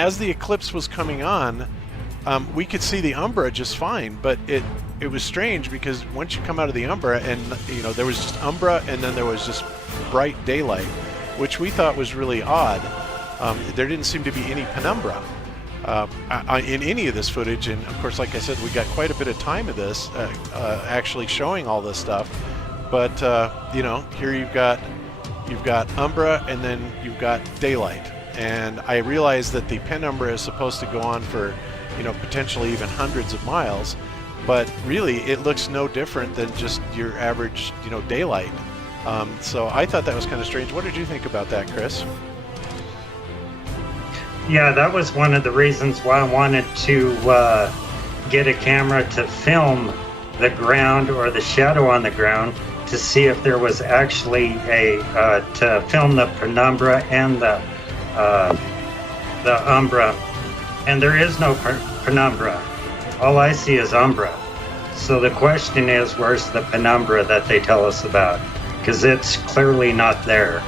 as the eclipse was coming on, we could see the umbra just fine, but it was strange because once you come out of the umbra and there was just umbra and then there was just bright daylight, which we thought was really odd. There didn't seem to be any penumbra in any of this footage, and of course, like I said, we got quite a bit of time of this actually showing all this stuff. But here you've got umbra and then you've got daylight, and I realize that the penumbra is supposed to go on for potentially even hundreds of miles, but really it looks no different than just your average daylight. So I thought that was kind of strange. What did you think about that, Chris? Yeah, that was one of the reasons why I wanted to get a camera to film the ground or the shadow on the ground to see if there was actually to film the penumbra and the umbra. And there is no penumbra. All I see is umbra. So the question is, where's the penumbra that they tell us about? Because it's clearly not there.